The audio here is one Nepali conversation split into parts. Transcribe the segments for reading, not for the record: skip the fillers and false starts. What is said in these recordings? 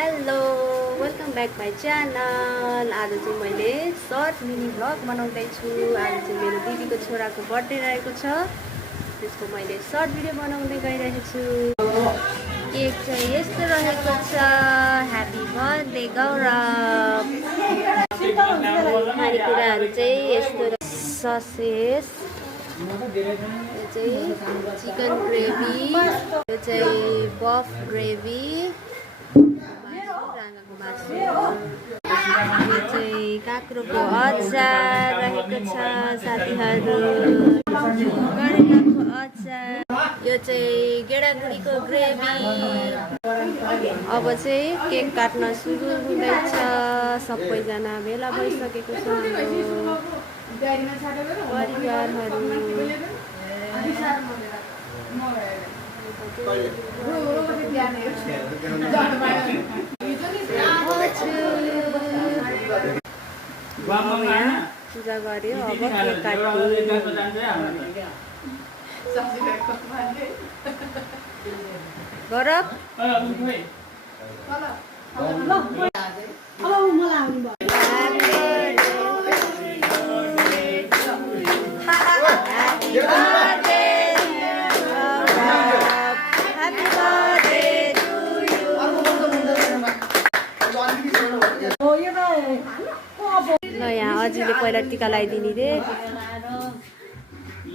Hello welcome back my channel. आज चाहिँ मैले सर्ट मिनी भ्लग बनाउँदैछु। आज चाहिँ मेरो दिदीको छोराको बर्थडे रहेको छ, त्यसको मैले सर्ट भिडियो बनाउँदै गइरहेको छु। केक चाहिँ यस्तो रहेको छ। ह्याप्पी बर्थडे गौरव। खानेकुराहरू चाहिँ यस्तो ससेस, यो चाहिँ चिकन ग्रेभी, यो चाहिँ बफ ग्रेभी, यो चाहिँ काँक्रोको अचार रहेको छ साथीहरू, करेलाको अचार, यो चाहिँ गेडागुडीको ग्रेभी। अब चाहिँ केक काट्न सुरु हुँदैछ। सबैजना भेला भइसकेको छ हाम्रो परिवारहरू। पूजा गर्यो, अब केक गौरव ल यहाँ अजीले पहिला टिका लगाइदिने रे। ल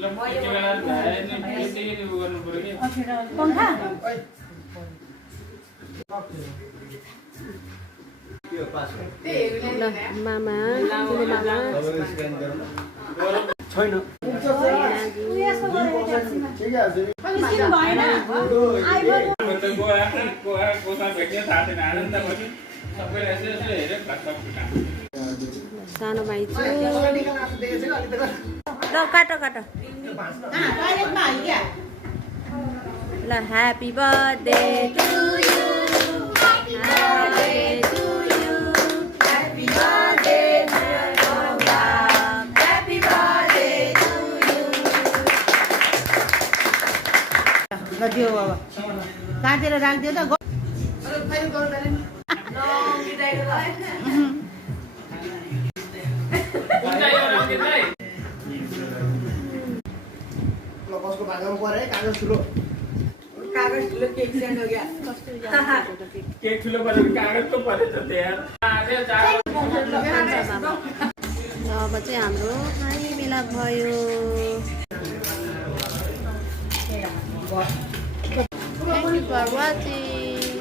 मामा छैन सानो भाइ ल काटो काटो ल। Happy birthday to you, happy birthday to you, happy birthday dear Gaurav, happy birthday to you. दियो बाबा काटेर राखिदियो त। कागज ठुलो केक सेन्ड हो गया। केक ठुलो परेको कागज त परेछ त्यहाँ। अब चाहिँ हाम्रो खाने बेला भयो। Thank you for watching.